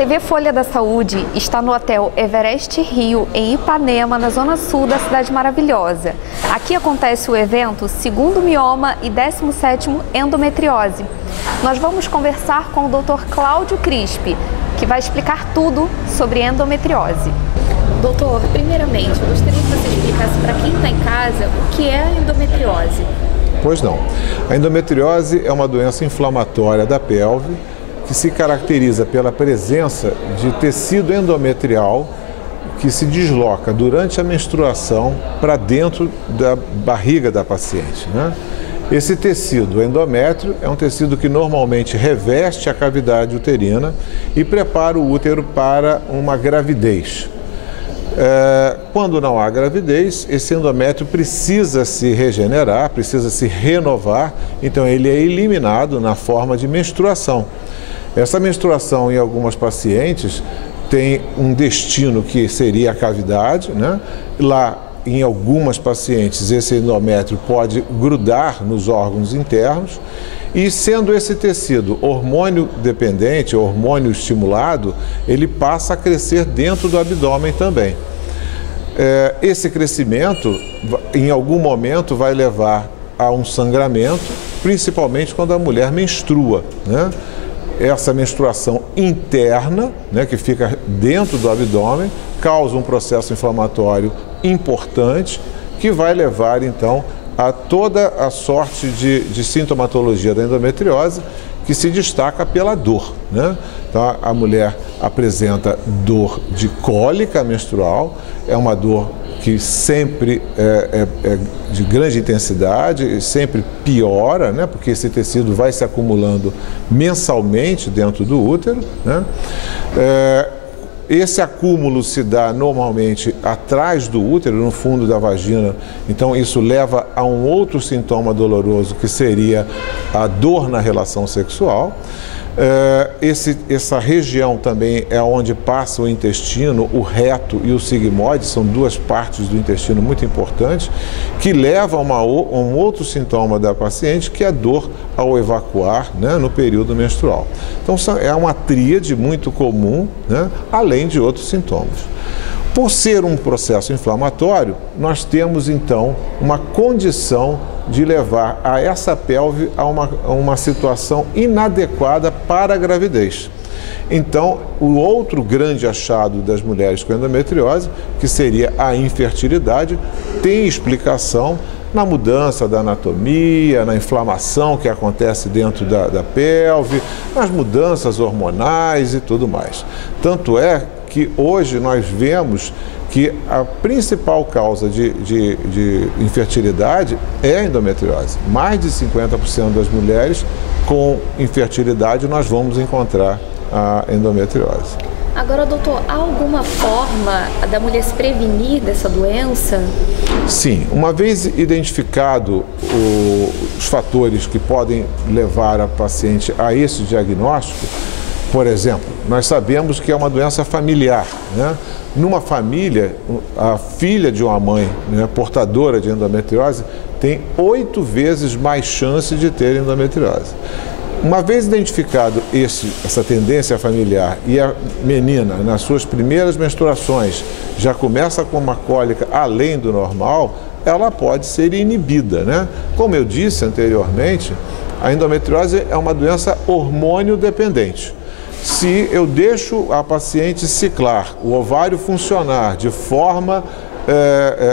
TV Folha da Saúde está no Hotel Everest Rio, em Ipanema, na zona sul da Cidade Maravilhosa. Aqui acontece o evento Segundo Mioma e 17º Endometriose. Nós vamos conversar com o Dr. Cláudio Crispi, que vai explicar tudo sobre endometriose. Doutor, primeiramente, eu gostaria que você explicasse para quem está em casa o que é a endometriose. Pois não. A endometriose é uma doença inflamatória da pelve que se caracteriza pela presença de tecido endometrial que se desloca durante a menstruação para dentro da barriga da paciente, né? Esse tecido endométrio é um tecido que normalmente reveste a cavidade uterina e prepara o útero para uma gravidez. Quando não há gravidez, esse endométrio precisa se regenerar, precisa se renovar, então ele é eliminado na forma de menstruação. Essa menstruação em algumas pacientes tem um destino que seria a cavidade, né? Lá, em algumas pacientes, esse endométrio pode grudar nos órgãos internos e, sendo esse tecido hormônio dependente, hormônio estimulado, ele passa a crescer dentro do abdômen também. Esse crescimento, em algum momento, vai levar a um sangramento, principalmente quando a mulher menstrua, né? Essa menstruação interna, né, que fica dentro do abdômen, causa um processo inflamatório importante que vai levar, então, a toda a sorte de sintomatologia da endometriose, que se destaca pela dor, né? Então, a mulher apresenta dor de cólica menstrual, é uma dor que sempre é de grande intensidade e sempre piora, né? Porque esse tecido vai se acumulando mensalmente dentro do útero, né? Esse acúmulo se dá normalmente atrás do útero, no fundo da vagina, então isso leva a um outro sintoma doloroso, que seria a dor na relação sexual. Essa região também é onde passa o intestino, o reto e o sigmoide, são duas partes do intestino muito importantes, que levam a um outro sintoma da paciente, que é a dor ao evacuar, né, no período menstrual. Então é uma tríade muito comum, né, além de outros sintomas. Por ser um processo inflamatório, nós temos então uma condição de levar a essa pelve a uma situação inadequada para a gravidez. Então, o outro grande achado das mulheres com endometriose, que seria a infertilidade, tem explicação na mudança da anatomia, na inflamação que acontece dentro da pelve, nas mudanças hormonais e tudo mais. Tanto é que hoje nós vemos que a principal causa de infertilidade é a endometriose. Mais de 50% das mulheres com infertilidade nós vamos encontrar a endometriose. Agora, doutor, há alguma forma da mulher se prevenir dessa doença? Sim, uma vez identificado os fatores que podem levar a paciente a esse diagnóstico, por exemplo, nós sabemos que é uma doença familiar, né? Numa família, a filha de uma mãe, né, portadora de endometriose tem 8 vezes mais chance de ter endometriose. Uma vez identificado essa tendência familiar e a menina, nas suas primeiras menstruações, já começa com uma cólica além do normal, ela pode ser inibida, né? Como eu disse anteriormente, a endometriose é uma doença hormônio dependente. Se eu deixo a paciente ciclar, o ovário funcionar de forma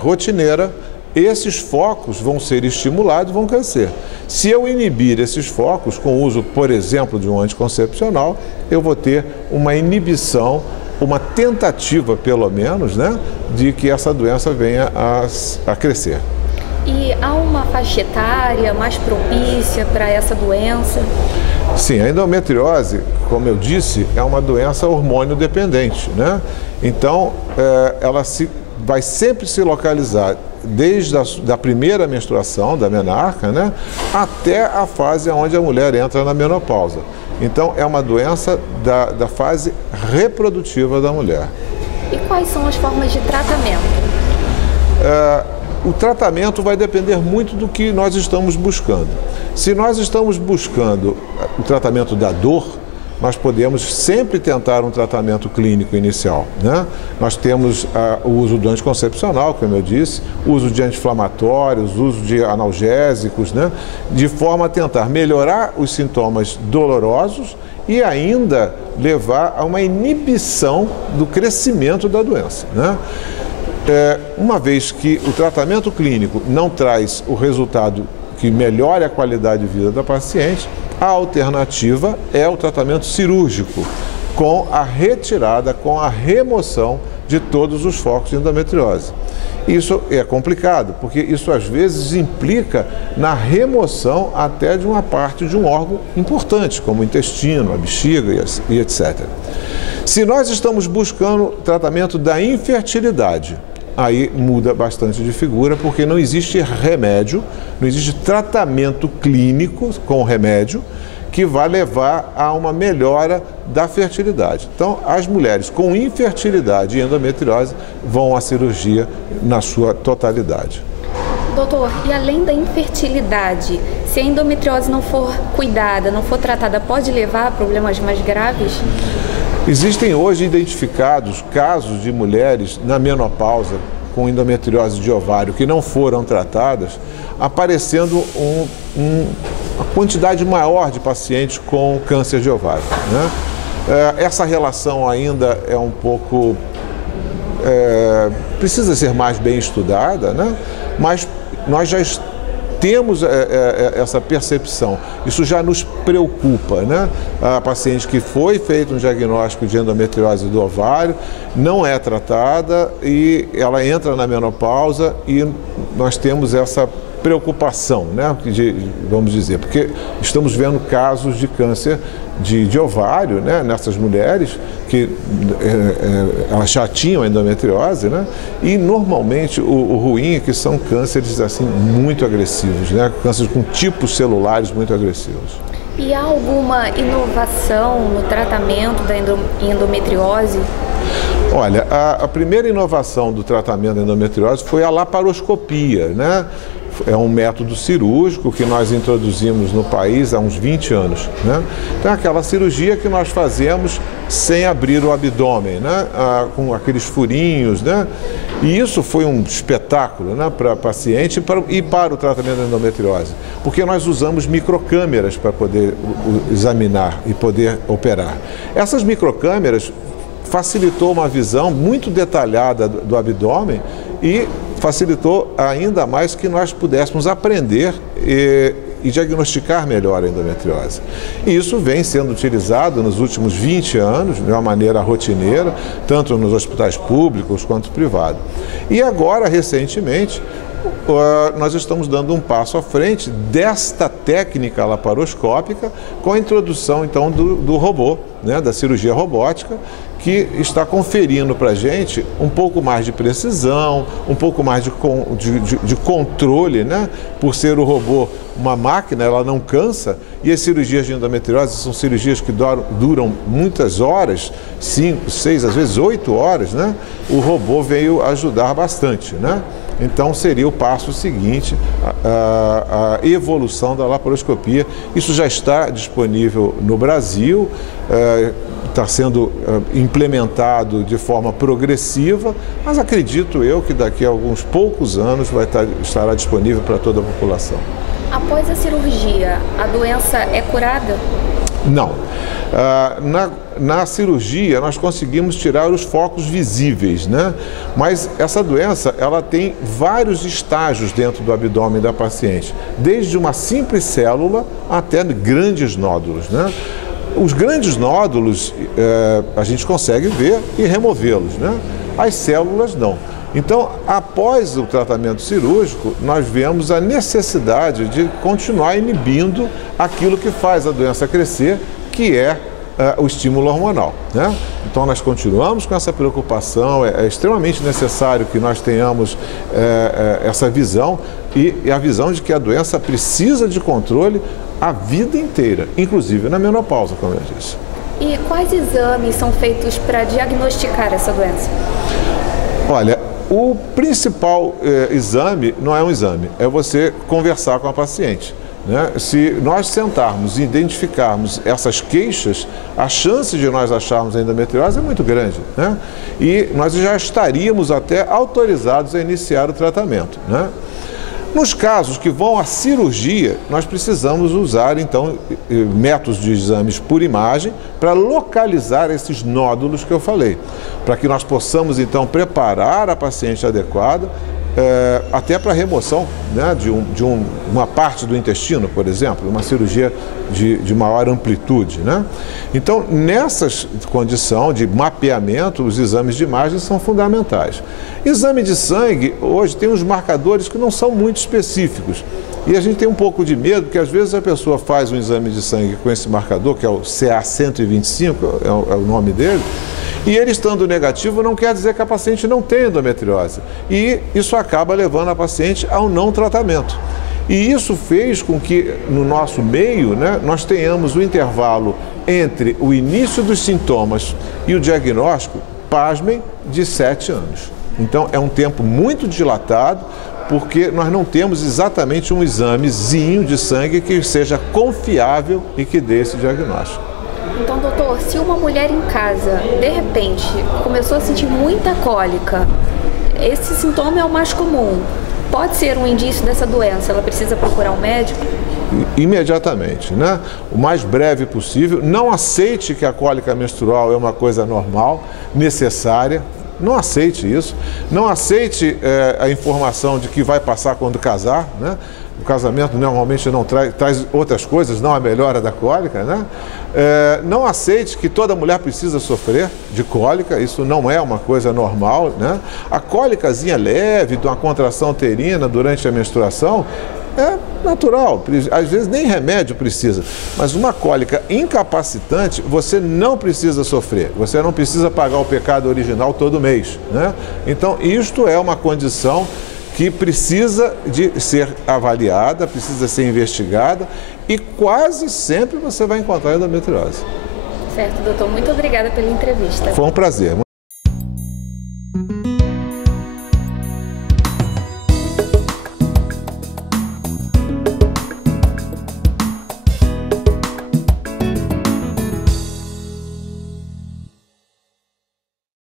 rotineira, esses focos vão ser estimulados, vão crescer. Se eu inibir esses focos com o uso, por exemplo, de um anticoncepcional, eu vou ter uma inibição, uma tentativa, pelo menos, né, de que essa doença venha a crescer. E há uma faixa etária mais propícia para essa doença? Sim, a endometriose, como eu disse, é uma doença hormônio dependente, né? Então, ela vai sempre se localizar desde a primeira menstruação, da menarca, né, até a fase onde a mulher entra na menopausa. Então, é uma doença da fase reprodutiva da mulher. E quais são as formas de tratamento? O tratamento vai depender muito do que nós estamos buscando. Se nós estamos buscando o tratamento da dor, nós podemos sempre tentar um tratamento clínico inicial, né? Nós temos o uso do anticoncepcional, como eu disse, uso de anti-inflamatórios, uso de analgésicos, né? De forma a tentar melhorar os sintomas dolorosos e ainda levar a uma inibição do crescimento da doença, né? Uma vez que o tratamento clínico não traz o resultado que melhore a qualidade de vida da paciente, a alternativa é o tratamento cirúrgico, com a retirada, com a remoção de todos os focos de endometriose. Isso é complicado, porque isso às vezes implica na remoção até de uma parte de um órgão importante, como o intestino, a bexiga e etc. Se nós estamos buscando tratamento da infertilidade, aí muda bastante de figura, porque não existe remédio, não existe tratamento clínico com remédio que vai levar a uma melhora da fertilidade. Então, as mulheres com infertilidade e endometriose vão à cirurgia na sua totalidade. Doutor, e além da infertilidade, se a endometriose não for cuidada, não for tratada, pode levar a problemas mais graves? Existem hoje identificados casos de mulheres na menopausa com endometriose de ovário que não foram tratadas, aparecendo uma quantidade maior de pacientes com câncer de ovário, né? Essa relação ainda é um pouco... precisa ser mais bem estudada, né? Mas nós já temos essa percepção, isso já nos preocupa, né? A paciente que foi feito um diagnóstico de endometriose do ovário, não é tratada e ela entra na menopausa e nós temos essa preocupação, né? Vamos dizer, porque estamos vendo casos de câncer de ovário, né? Nessas mulheres que elas já tinham endometriose, né? E normalmente o ruim é que são cânceres assim muito agressivos, né? Cânceres com tipos celulares muito agressivos. E há alguma inovação no tratamento da endometriose? Olha, a primeira inovação do tratamento da endometriose foi a laparoscopia, né? É um método cirúrgico que nós introduzimos no país há uns 20 anos, né? Então, é aquela cirurgia que nós fazemos sem abrir o abdômen, né? Com aqueles furinhos, né? E isso foi um espetáculo, né? Para a paciente e para o tratamento da endometriose, porque nós usamos microcâmeras para poder examinar e poder operar. Essas microcâmeras facilitou uma visão muito detalhada do abdômen e facilitou ainda mais que nós pudéssemos aprender e diagnosticar melhor a endometriose. E isso vem sendo utilizado nos últimos 20 anos de uma maneira rotineira, tanto nos hospitais públicos quanto privados. E agora, recentemente, nós estamos dando um passo à frente desta técnica laparoscópica com a introdução, então, do robô, né, da cirurgia robótica, que está conferindo para a gente um pouco mais de precisão, um pouco mais de controle, né? Por ser o robô uma máquina, ela não cansa, e as cirurgias de endometriose são cirurgias que duram muitas horas, 5, 6, às vezes 8 horas, né? O robô veio ajudar bastante, né? Então, seria o passo seguinte, a evolução da laparoscopia. Isso já está disponível no Brasil, está sendo implementado de forma progressiva, mas acredito eu que daqui a alguns poucos anos estará disponível para toda a população. Após a cirurgia, a doença é curada? Não. Na cirurgia, nós conseguimos tirar os focos visíveis, né? Mas essa doença, ela tem vários estágios dentro do abdômen da paciente, desde uma simples célula até grandes nódulos, né? Os grandes nódulos, a gente consegue ver e removê-los, né? As células, não. Então, após o tratamento cirúrgico, nós vemos a necessidade de continuar inibindo aquilo que faz a doença crescer, que é o estímulo hormonal, né? Então, nós continuamos com essa preocupação, é extremamente necessário que nós tenhamos essa visão e a visão de que a doença precisa de controle a vida inteira, inclusive na menopausa, como eu disse. E quais exames são feitos para diagnosticar essa doença? Olha, o principal exame não é um exame, é você conversar com a paciente. né? Se nós sentarmos e identificarmos essas queixas, a chance de nós acharmos a endometriose é muito grande, né? E nós já estaríamos até autorizados a iniciar o tratamento, né? Nos casos que vão à cirurgia, nós precisamos usar, então, métodos de exames por imagem para localizar esses nódulos que eu falei, para que nós possamos, então, preparar a paciente adequada, até para a remoção, né, de uma parte do intestino, por exemplo, uma cirurgia de maior amplitude, né? Então, nessas condições de mapeamento, os exames de imagem são fundamentais. Exame de sangue, hoje, tem uns marcadores que não são muito específicos. E a gente tem um pouco de medo, porque às vezes a pessoa faz um exame de sangue com esse marcador, que é o CA125, é o nome dele, e ele estando negativo não quer dizer que a paciente não tem endometriose. E isso acaba levando a paciente ao não tratamento. E isso fez com que, no nosso meio, né, nós tenhamos o intervalo entre o início dos sintomas e o diagnóstico, pasmem, de 7 anos. Então, é um tempo muito dilatado, porque nós não temos exatamente um examezinho de sangue que seja confiável e que dê esse diagnóstico. Então, doutor, se uma mulher em casa, de repente, começou a sentir muita cólica, esse sintoma é o mais comum, pode ser um indício dessa doença, ela precisa procurar um médico? Imediatamente, né? O mais breve possível. Não aceite que a cólica menstrual é uma coisa normal, necessária. Não aceite isso. Não aceite a informação de que vai passar quando casar, né? O casamento normalmente não traz outras coisas, não a melhora da cólica, né? Não aceite que toda mulher precisa sofrer de cólica, isso não é uma coisa normal, né? A cólicazinha leve, de uma contração uterina durante a menstruação, é natural, às vezes nem remédio precisa, mas uma cólica incapacitante você não precisa sofrer, você não precisa pagar o pecado original todo mês, né? Então, isto é uma condição que precisa de ser avaliada, precisa ser investigada e quase sempre você vai encontrar endometriose. Certo, doutor. Muito obrigada pela entrevista. Foi um prazer.